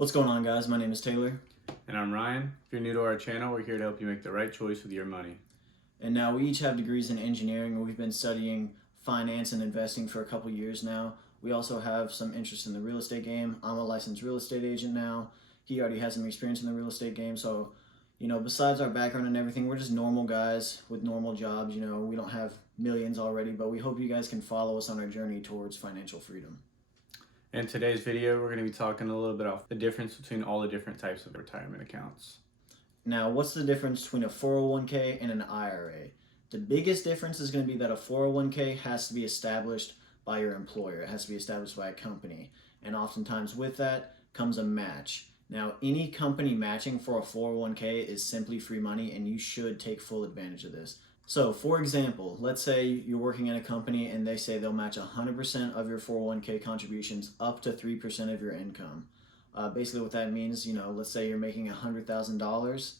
What's going on, guys? My name is Taylor. And I'm Ryan. If you're new to our channel, we're here to help you make the right choice with your money. And now we each have degrees in engineering, and we've been studying finance and investing for a couple years now. We also have some interest in the real estate game. I'm a licensed real estate agent now. He already has some experience in the real estate game. So, besides our background and everything, we're just normal guys with normal jobs. We don't have millions already, but we hope you guys can follow us on our journey towards financial freedom. In today's video, we're going to be talking a little bit about the difference between all the different types of retirement accounts. Now, what's the difference between a 401k and an IRA? The biggest difference is going to be that a 401k has to be established by your employer. It has to be established by a company. And oftentimes with that comes a match. Now, any company matching for a 401k is simply free money, and you should take full advantage of this. So, for example, let's say you're working in a company and they say they'll match 100% of your 401k contributions up to 3% of your income. Basically what that means, let's say you're making $100,000.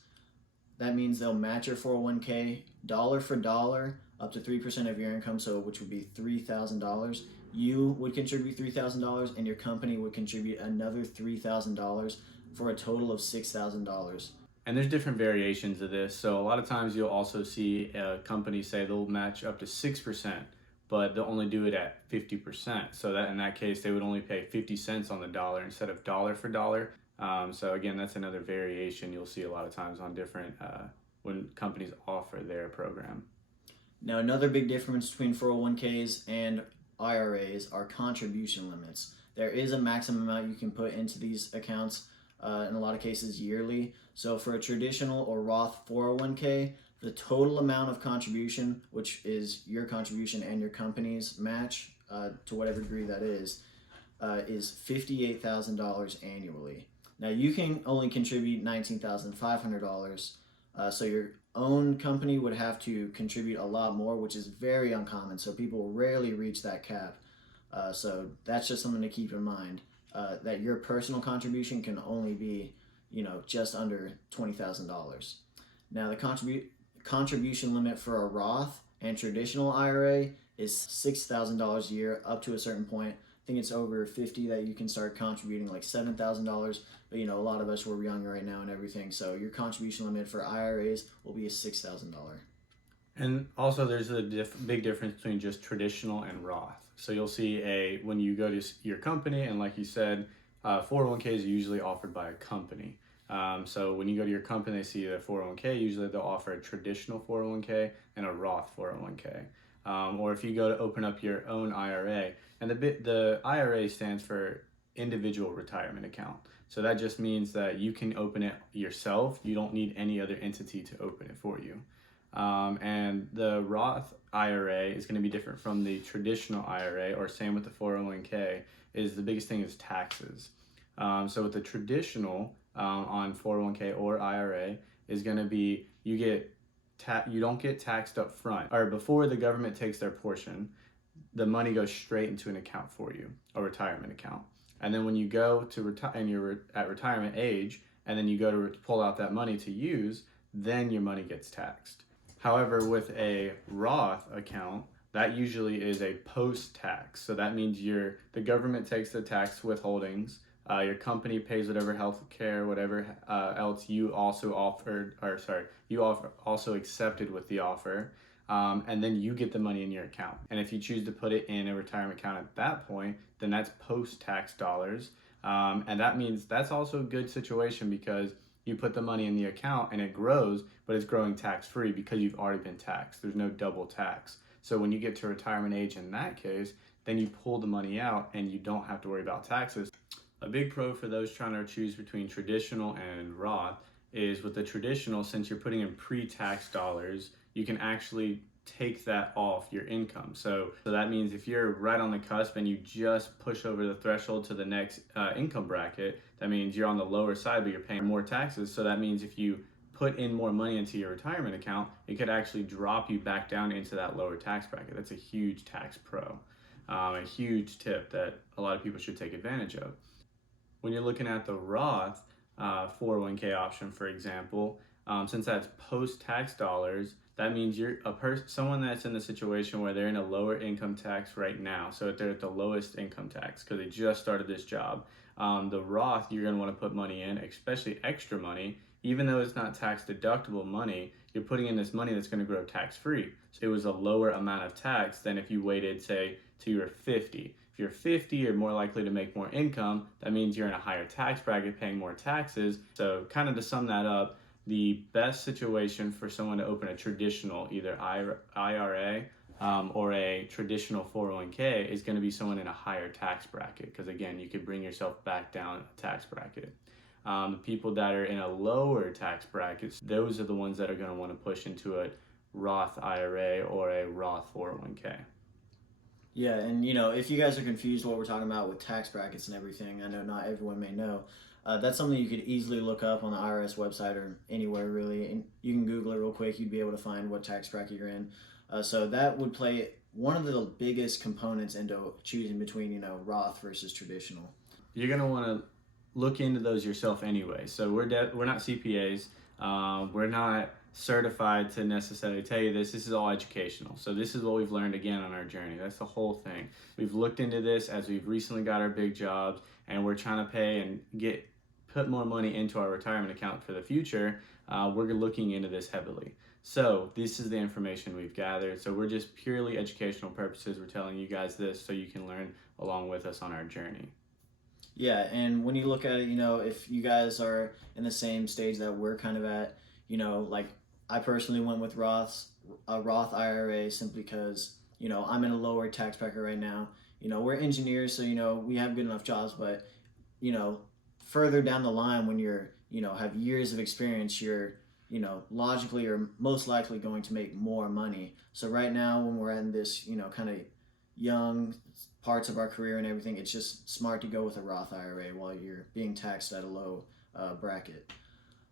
That means they'll match your 401k dollar for dollar up to 3% of your income, so which would be $3,000. You would contribute $3,000 and your company would contribute another $3,000 for a total of $6,000. And there's different variations of this. So a lot of times you'll also see a company say they'll match up to 6%, but they'll only do it at 50%. So that in that case, they would only pay 50 cents on the dollar instead of dollar for dollar. So again, that's another variation you'll see a lot of times on different, when companies offer their program. Now, another big difference between 401ks and IRAs are contribution limits. There is a maximum amount you can put into these accounts, in a lot of cases yearly. So for a traditional or Roth 401k, the total amount of contribution, which is your contribution and your company's match, to whatever degree that is $58,000 annually. Now, you can only contribute $19,500, so your own company would have to contribute a lot more, which is very uncommon. So people rarely reach that cap. So that's just something to keep in mind, that your personal contribution can only be, just under $20,000. Now, the contribution limit for a Roth and traditional IRA is $6,000 a year up to a certain point. I think it's over 50 that you can start contributing, like $7,000. But a lot of us, we're young right now and everything. So your contribution limit for IRAs will be a $6,000. And also there's a big difference between just traditional and Roth. So you'll see when you go to your company, and like you said, 401k is usually offered by a company. So when you go to your company, they see the 401k, usually they'll offer a traditional 401k and a Roth 401k. Or if you go to open up your own IRA, and the IRA stands for individual retirement account. So that just means that you can open it yourself. You don't need any other entity to open it for you. And the Roth IRA is going to be different from the traditional IRA, or same with the 401k, is the biggest thing is taxes. So with the traditional on 401k or IRA is going to be, you don't get taxed up front, or before the government takes their portion, the money goes straight into an account for you, a retirement account. And then when you go to retire and you're at retirement age, and then you go to pull out that money to use, then your money gets taxed. However, with a Roth account, that usually is a post-tax. So that means the government takes the tax withholdings, your company pays whatever health care, whatever else you also also accepted with the offer, and then you get the money in your account. And if you choose to put it in a retirement account at that point, then that's post-tax dollars. And that means that's also a good situation, because you put the money in the account and it grows, but it's growing tax-free because you've already been taxed. There's no double tax. So when you get to retirement age in that case, then you pull the money out and you don't have to worry about taxes. A big pro for those trying to choose between traditional and Roth is, with the traditional, since you're putting in pre-tax dollars, you can actually take that off your income. So that means if you're right on the cusp and you just push over the threshold to the next income bracket, that means you're on the lower side, but you're paying more taxes. So that means if you put in more money into your retirement account, it could actually drop you back down into that lower tax bracket. That's a huge tax pro, a huge tip that a lot of people should take advantage of. When you're looking at the Roth 401k option, for example, since that's post-tax dollars, that means you're someone that's in the situation where they're in a lower income tax right now. So they're at the lowest income tax because they just started this job. The Roth, you're going to want to put money in, especially extra money. Even though it's not tax deductible money, you're putting in this money that's going to grow tax free. So it was a lower amount of tax than if you waited, say, till you're 50. If you're 50, you're more likely to make more income. That means you're in a higher tax bracket, paying more taxes. So kind of to sum that up, the best situation for someone to open a traditional, either IRA or a traditional 401k, is going to be someone in a higher tax bracket, because again, you could bring yourself back down a tax bracket. The people that are in a lower tax bracket, those are the ones that are going to want to push into a Roth IRA or a Roth 401k. Yeah, and if you guys are confused what we're talking about with tax brackets and everything, I know not everyone may know. That's something you could easily look up on the IRS website or anywhere really, and you can Google it real quick. You'd be able to find what tax bracket you're in. So that would play one of the biggest components into choosing between Roth versus traditional. You're going to want to look into those yourself anyway. So we're not CPAs. We're not certified to necessarily tell you this. This is all educational. So this is what we've learned again on our journey. That's the whole thing. We've looked into this as we've recently got our big jobs, and we're trying to pay and put more money into our retirement account for the future. We're looking into this heavily. So this is the information we've gathered. So we're just purely educational purposes. We're telling you guys this so you can learn along with us on our journey. Yeah, and when you look at it, if you guys are in the same stage that we're kind of at, like I personally went with a Roth IRA simply because, I'm in a lower tax bracket right now. We're engineers, so, we have good enough jobs, but, further down the line when you're, have years of experience, you're, logically or most likely going to make more money. So right now when we're in this, kind of young parts of our career and everything, it's just smart to go with a Roth IRA while you're being taxed at a low bracket.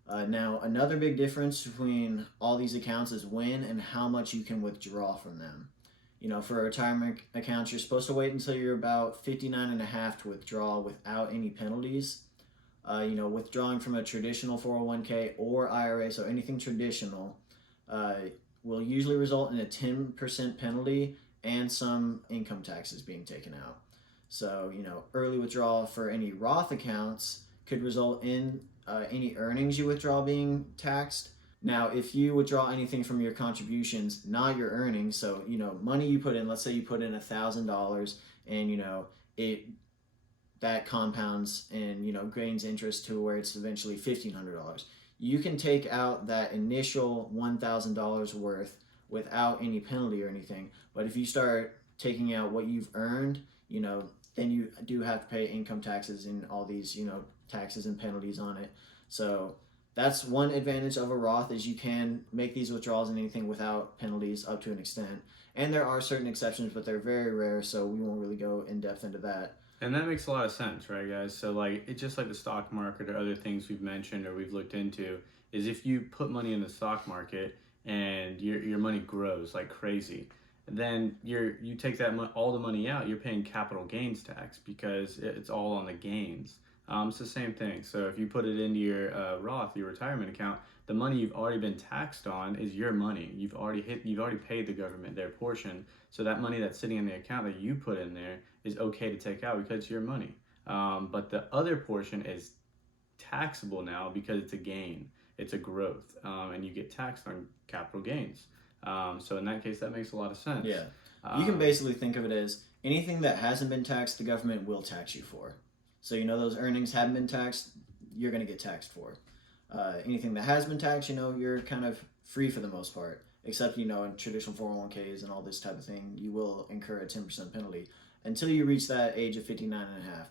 Now, another big difference between all these accounts is when and how much you can withdraw from them. For a retirement account, you're supposed to wait until you're about 59 and a half to withdraw without any penalties. Withdrawing from a traditional 401k or IRA, so anything traditional, will usually result in a 10% penalty and some income taxes being taken out. So, early withdrawal for any Roth accounts could result in any earnings you withdraw being taxed. Now, if you withdraw anything from your contributions, not your earnings, so, money you put in, let's say you put in $1,000 and, that compounds and, gains interest to where it's eventually $1,500. You can take out that initial $1,000 worth without any penalty or anything. But if you start taking out what you've earned, then you do have to pay income taxes and all these, taxes and penalties on it. So that's one advantage of a Roth, is you can make these withdrawals and anything without penalties up to an extent. And there are certain exceptions, but they're very rare, so we won't really go in depth into that. And that makes a lot of sense, right, guys? So it's just like the stock market or other things we've mentioned or we've looked into, is if you put money in the stock market and your money grows like crazy, then you take all the money out, you're paying capital gains tax because it's all on the gains. It's the same thing. So if you put it into your Roth, your retirement account, the money you've already been taxed on is your money. You've already paid the government their portion. So that money that's sitting in the account that you put in there is okay to take out because it's your money. But the other portion is taxable now because it's a gain, it's a growth, and you get taxed on capital gains. So in that case, that makes a lot of sense. Yeah, you can basically think of it as anything that hasn't been taxed, the government will tax you for. So those earnings haven't been taxed, you're going to get taxed for. Anything that has been taxed, you're kind of free for the most part, except in traditional 401ks and all this type of thing, you will incur a 10% penalty until you reach that age of 59 and a half.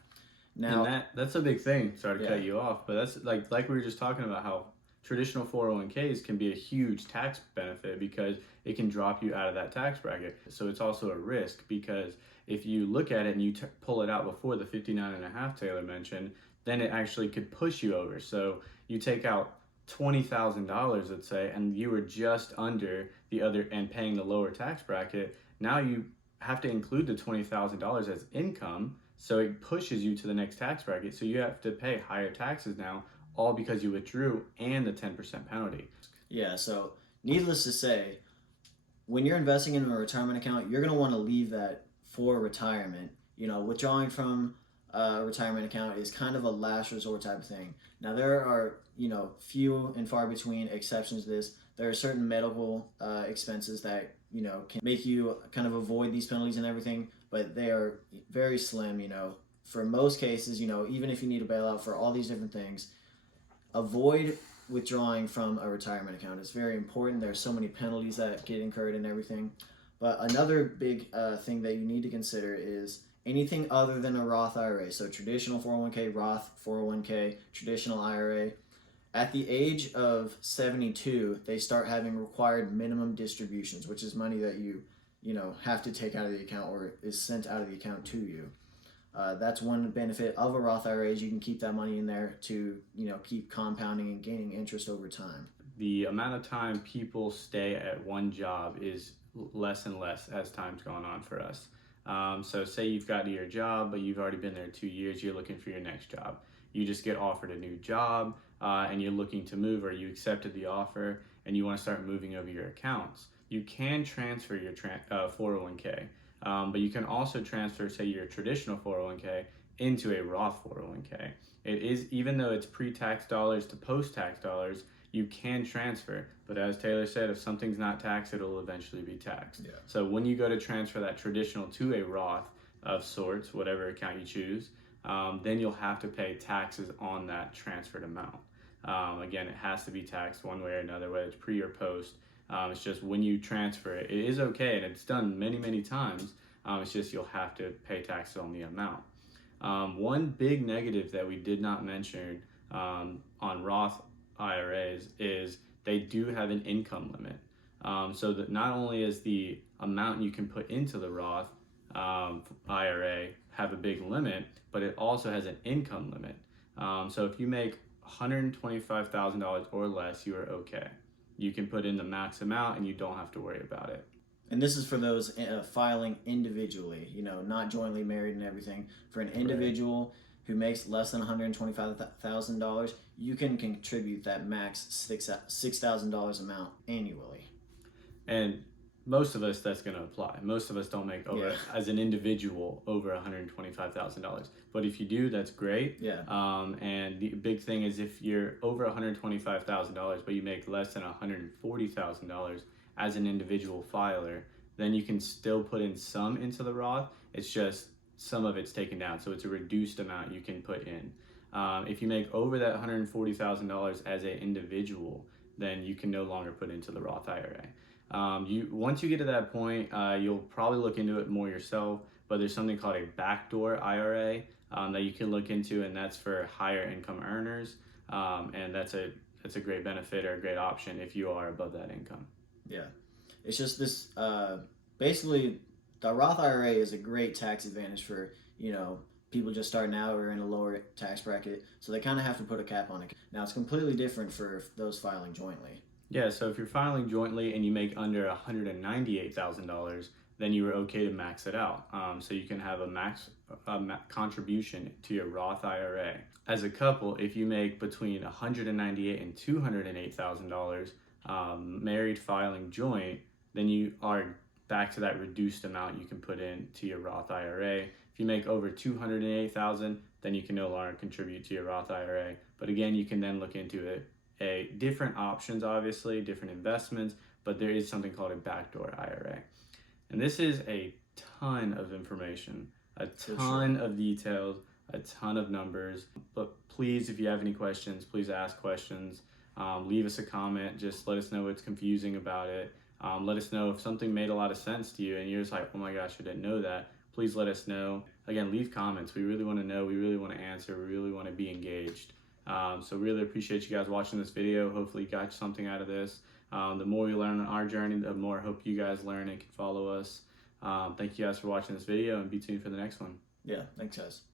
Now, and that's a big thing. Sorry to cut you off, but that's like we were just talking about, how traditional 401ks can be a huge tax benefit because it can drop you out of that tax bracket. So it's also a risk, because if you look at it and you pull it out before the 59 and a half Taylor mentioned, then it actually could push you over. So you take out $20,000, let's say, and you were just under the other and paying the lower tax bracket. Now you have to include the $20,000 as income, so it pushes you to the next tax bracket. So you have to pay higher taxes now, all because you withdrew, and the 10% penalty. Yeah, so needless to say, when you're investing in a retirement account, you're going to want to leave that for retirement. Withdrawing from retirement account is kind of a last resort type of thing. Now there are few and far between exceptions to this. There are certain medical expenses that can make you kind of avoid these penalties and everything, but they are very slim. For most cases, even if you need a bailout for all these different things, avoid withdrawing from a retirement account. It's very important. There are so many penalties that get incurred and everything. But another big thing that you need to consider is anything other than a Roth IRA. So traditional 401k, Roth 401k, traditional IRA. At the age of 72, they start having required minimum distributions, which is money that you have to take out of the account or is sent out of the account to you. That's one benefit of a Roth IRA is you can keep that money in there to keep compounding and gaining interest over time. The amount of time people stay at one job is less and less as time's going on for us. So say you've got your job, but you've already been there 2 years, you're looking for your next job. You just get offered a new job and you're looking to move, or you accepted the offer and you want to start moving over your accounts. You can transfer your 401k, but you can also transfer, say, your traditional 401k into a Roth 401k. It is, even though it's pre-tax dollars to post-tax dollars, you can transfer, but as Taylor said, if something's not taxed, it'll eventually be taxed. Yeah. So when you go to transfer that traditional to a Roth of sorts, whatever account you choose, then you'll have to pay taxes on that transferred amount. Again, it has to be taxed one way or another, whether it's pre or post. It's just when you transfer it, it is okay, and it's done many, many times. It's just you'll have to pay taxes on the amount. One big negative that we did not mention on Roth IRAs is they do have an income limit. So that not only is the amount you can put into the Roth IRA have a big limit, but it also has an income limit. So if you make $125,000 or less, you are okay. You can put in the max amount and you don't have to worry about it. And this is for those filing individually, not jointly married and everything. For an individual who makes less than $125,000, you can contribute that max $6,000 amount annually. And most of us, that's going to apply. Most of us don't make over, as an individual, over $125,000. But if you do, that's great. Yeah. And the big thing is if you're over $125,000, but you make less than $140,000 as an individual filer, then you can still put in some into the Roth. It's just some of it's taken down, so it's a reduced amount you can put in. If you make over that $140,000 as an individual, then you can no longer put into the Roth IRA. Once you get to that point, you'll probably look into it more yourself, but there's something called a backdoor IRA that you can look into, and that's for higher income earners, and that's a great benefit or a great option if you are above that income. Yeah, it's just this. Basically, the Roth IRA is a great tax advantage for people just starting out or in a lower tax bracket, so they kind of have to put a cap on it. Now it's completely different for those filing jointly. Yeah, so if you're filing jointly and you make under $198,000, then you are okay to max it out. So you can have a max contribution to your Roth IRA. As a couple, if you make between $198,000 and $208,000, married filing joint, then you are back to that reduced amount you can put in to your Roth IRA. If you make over $208,000, then you can no longer contribute to your Roth IRA. But again, you can then look into it. Different options, obviously, different investments, but there is something called a backdoor IRA. And this is a ton of information, a ton of details, a ton of numbers. But please, if you have any questions, please ask questions. Leave us a comment. Just let us know what's confusing about it. Let us know if something made a lot of sense to you and you're just like, oh my gosh, I didn't know that. Please let us know. Again, leave comments. We really want to know. We really want to answer. We really want to be engaged. So really appreciate you guys watching this video. Hopefully you got something out of this. The more we learn on our journey, the more I hope you guys learn and can follow us. Thank you guys for watching this video, and be tuned for the next one. Yeah, thanks guys.